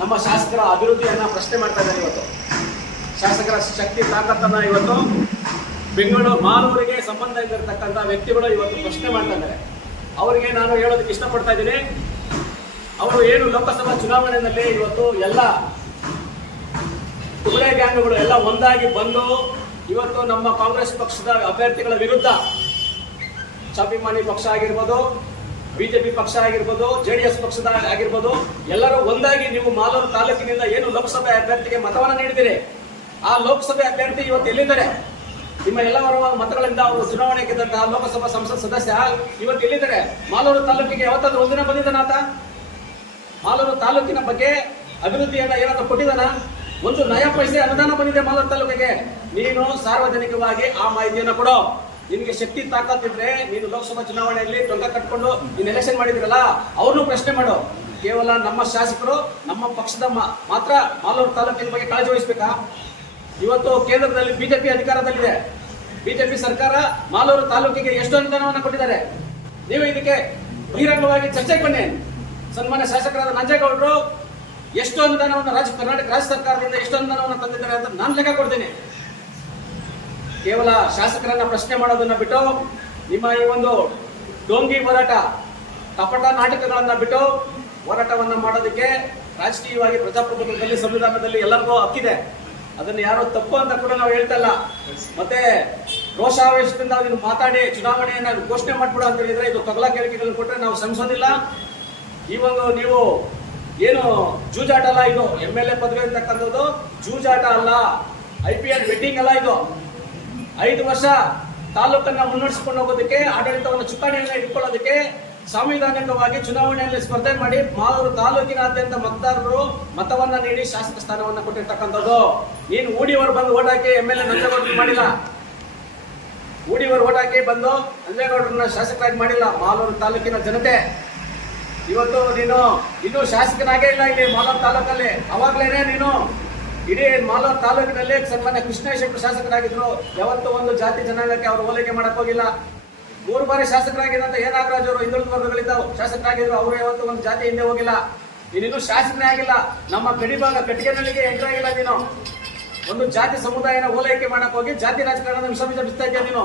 ನಮ್ಮ ಶಾಸಕರ ಅಭಿವೃದ್ಧಿಯನ್ನು ಪ್ರಶ್ನೆ ಮಾಡ್ತಾ ಇದ್ದಾರೆ. ಇವತ್ತು ಶಾಸಕರ ಶಕ್ತಿ ತಾಕತ್ತನ್ನು ಇವತ್ತು ಬೆಂಗಳೂರು ಮಾಲೂರಿಗೆ ಸಂಬಂಧ ಇದ್ದಿರತಕ್ಕಂಥ ವ್ಯಕ್ತಿಗಳು ಇವತ್ತು ಪ್ರಶ್ನೆ ಮಾಡ್ತಾ ಇದ್ದಾರೆ. ಅವರಿಗೆ ನಾನು ಹೇಳೋದಕ್ಕೆ ಇಷ್ಟಪಡ್ತಾ ಇದ್ದೀನಿ, ಅವರು ಏನು ಲೋಕಸಭಾ ಚುನಾವಣೆಯಲ್ಲಿ ಇವತ್ತು ಎಲ್ಲ ತುಗಡೆ ಗ್ಯಾಂಗ್ಗಳು ಎಲ್ಲ ಒಂದಾಗಿ ಬಂದು ಇವತ್ತು ನಮ್ಮ ಕಾಂಗ್ರೆಸ್ ಪಕ್ಷದ ಅಭ್ಯರ್ಥಿಗಳ ವಿರುದ್ಧ ಸ್ವಾಭಿಮಾನಿ ಪಕ್ಷ ಆಗಿರ್ಬೋದು, ಬಿಜೆಪಿ ಪಕ್ಷ ಆಗಿರ್ಬೋದು, JDS ಪಕ್ಷದ ಆಗಿರ್ಬೋದು, ಎಲ್ಲರೂ ಒಂದಾಗಿ ನೀವು ಮಾಲೂರು ತಾಲೂಕಿನಿಂದ ಏನು ಲೋಕಸಭೆ ಅಭ್ಯರ್ಥಿಗೆ ಮತವನ್ನು ನೀಡಿದಿರಿ, ಆ ಲೋಕಸಭೆ ಅಭ್ಯರ್ಥಿ ಇವತ್ತು ಎಲ್ಲಿದ್ದಾರೆ? ನಿಮ್ಮ ಎಲ್ಲವರ ಮತಗಳಿಂದ ಅವರು ಚುನಾವಣೆ ಗೆದ್ದಂತಹ ಲೋಕಸಭಾ ಸಂಸತ್ ಸದಸ್ಯ ಇವತ್ತು ಎಲ್ಲಿದ್ದಾರೆ? ಮಾಲೂರು ತಾಲೂಕಿಗೆ ಯಾವತ್ತಾದ್ರೂ ಒಂದಿನ ಬಂದಿದ್ದಾನಾತ? ಮಾಲೂರು ತಾಲೂಕಿನ ಬಗ್ಗೆ ಅಭಿವೃದ್ಧಿಯನ್ನ ಏನಾದರೂ ಕೊಟ್ಟಿದ್ದಾನ? ಒಂದು ನಯ ಪೈಸೆ ಅನುದಾನ ಬಂದಿದೆ ಮಾಲೂರು ತಾಲೂಕಿಗೆ? ನೀನು ಸಾರ್ವಜನಿಕವಾಗಿ ಆ ಮಾಹಿತಿಯನ್ನು ಕೊಡೋ. ನಿನಗೆ ಶಕ್ತಿ ತಾಕತ್ತಿದ್ರೆ ನೀನು ಲೋಕಸಭಾ ಚುನಾವಣೆಯಲ್ಲಿ ಟೊಂಕ ಕಟ್ಕೊಂಡು ನೀನು ಎಲೆಕ್ಷನ್ ಮಾಡಿದಿರಲ್ಲ, ಅವ್ರನ್ನೂ ಪ್ರಶ್ನೆ ಮಾಡು. ಕೇವಲ ನಮ್ಮ ಶಾಸಕರು ನಮ್ಮ ಪಕ್ಷದ ಮಾತ್ರ ಮಾಲೂರು ತಾಲೂಕಿನ ಬಗ್ಗೆ ಕಾಳಜಿ ವಹಿಸಬೇಕಾ? ಇವತ್ತು ಕೇಂದ್ರದಲ್ಲಿ ಬಿಜೆಪಿ ಅಧಿಕಾರದಲ್ಲಿದೆ. ಬಿಜೆಪಿ ಸರ್ಕಾರ ಮಾಲೂರು ತಾಲೂಕಿಗೆ ಎಷ್ಟು ಅನುದಾನವನ್ನು ಕೊಟ್ಟಿದ್ದಾರೆ? ನೀವು ಇದಕ್ಕೆ ಬಹಿರಂಗವಾಗಿ ಚರ್ಚೆಗೆ ಬನ್ನಿ. ಸನ್ಮಾನ್ಯ ಶಾಸಕರಾದ ನಂಜೇಗೌಡರು ಎಷ್ಟು ಅನುದಾನವನ್ನು ಕರ್ನಾಟಕ ರಾಜ್ಯ ಸರ್ಕಾರದಿಂದ ಎಷ್ಟು ಅನುದಾನವನ್ನು ತಂದಿದ್ದಾರೆ ಅಂತ ನಾನು ಲೆಕ್ಕ ಕೊಡ್ತೀನಿ. ಕೇವಲ ಶಾಸಕರನ್ನ ಪ್ರಶ್ನೆ ಮಾಡೋದನ್ನ ಬಿಟ್ಟು ನಿಮ್ಮ ಈ ಒಂದು ಡೋಂಗಿ ಹೋರಾಟ, ಕಪಟ ನಾಟಕಗಳನ್ನ ಬಿಟ್ಟು ಹೋರಾಟವನ್ನ ಮಾಡೋದಕ್ಕೆ ರಾಜಕೀಯವಾಗಿ ಪ್ರಜಾಪ್ರಭುತ್ವದಲ್ಲಿ ಸಂವಿಧಾನದಲ್ಲಿ ಎಲ್ಲರಿಗೂ ಹಕ್ಕಿದೆ. ಅದನ್ನು ಯಾರೋ ತಪ್ಪು ಅಂತ ಕೂಡ ನಾವು ಹೇಳ್ತಾ ಇಲ್ಲ. ಮತ್ತೆ ರೋಷಾವೇಶದಿಂದ ನೀನು ಮಾತಾಡಿ ಚುನಾವಣೆಯನ್ನ ಘೋಷಣೆ ಮಾಡ್ಬಿಡು ಅಂತ ಹೇಳಿದ್ರೆ ಇದು ತಗಲಾ ಕೇಳಿಕೆಗಳನ್ನು ಕೊಟ್ಟರೆ ನಾವು ಶ್ರಮಿಸೋದಿಲ್ಲ. ಈ ಒಂದು ನೀವು ಏನು ಜೂಜಾಟ ಅಲ್ಲ, ಇದು MLA ಪದವಿ ಅಂತಕ್ಕಂಥದ್ದು ಜೂಜಾಟ ಅಲ್ಲ, IPL ಬೆಟ್ಟಿಂಗ್ ಅಲ್ಲ. ಇದು 5 ವರ್ಷ ತಾಲೂಕನ್ನ ಮುನ್ನಡೆಸಿಕೊಂಡು ಹೋಗೋದಕ್ಕೆ, ಆಡಳಿತವನ್ನು ಚುಕ್ಕಾಣಿಯನ್ನ ಇಟ್ಕೊಳ್ಳೋದಕ್ಕೆ ಸಾಂವಿಧಾನಿಕವಾಗಿ ಚುನಾವಣೆಯಲ್ಲಿ ಸ್ಪರ್ಧೆ ಮಾಡಿ ಮಾಲೂರು ತಾಲೂಕಿನಾದ್ಯಂತ ಮತದಾರರು ಮತವನ್ನ ನೀಡಿ ಶಾಸಕ ಸ್ಥಾನವನ್ನ ಕೊಟ್ಟಿರ್ತಕ್ಕಂಥದ್ದು. ನೀನು ಊಡಿಯವರು ಬಂದು ಓಟ್ ಹಾಕಿ MLA ನಂಜೇಗೌಡರು ಮಾಡಿಲ್ಲ. ಊಡಿಯವರು ಓಟ್ ಹಾಕಿ ಬಂದು ನಂಜೇಗೌಡರನ್ನ ಶಾಸಕರಾಗಿ ಮಾಡಿಲ್ಲ. ಮಾಲೂರು ತಾಲೂಕಿನ ಜನತೆ ಇವತ್ತು ನೀನು ಇನ್ನೂ ಶಾಸಕನಾಗೇ ಇಲ್ಲ ಇಲ್ಲಿ ಮಾಲೂರು ತಾಲೂಕಲ್ಲಿ. ಅವಾಗ್ಲೇನೆ ನೀನು ಇಡೀ ಮಾಲೂರು ತಾಲೂಕಿನಲ್ಲಿ ಸನ್ಮಾನ್ಯ ಕೃಷ್ಣೇಶ್ವರ ಶಾಸಕರಾಗಿದ್ರು. ಯಾವತ್ತೂ ಒಂದು ಜಾತಿ ಜನಾಂಗಕ್ಕೆ ಅವರು ಹೋಲಿಕೆ ಮಾಡಕ್ ಹೋಗಿಲ್ಲ. 3 ಬಾರಿ ಶಾಸಕರಾಗಿದ್ದಂತ ಎ ನಾಗರಾಜ್ ಅವರು ಹಿಂದುಳಿದ ವರ್ಗಗಳಿಂದ ಶಾಸಕರಾಗಿದ್ರು. ಅವರು ಯಾವತ್ತೂ ಒಂದು ಜಾತಿ ಹಿಂದೆ ಹೋಗಿಲ್ಲ. ನೀನಿನ್ನೂ ಶಾಸಕನೇ ಆಗಿಲ್ಲ. ನಮ್ಮ ಗಡಿಭಾಗ ಕಟ್ಟಿಗೆನಲ್ಲಿಗೆ ಎಂಟ್ರ್ ಆಗಿಲ್ಲ. ನೀನು ಒಂದು ಜಾತಿ ಸಮುದಾಯನ ಓಲೈಕೆ ಮಾಡಕ್ ಹೋಗಿ ಜಾತಿ ರಾಜಕಾರಣದ ವಿಷ ಬೀಜ ಬಿಸ್ತಾ ಇದ್ದೀಯ ನೀನು.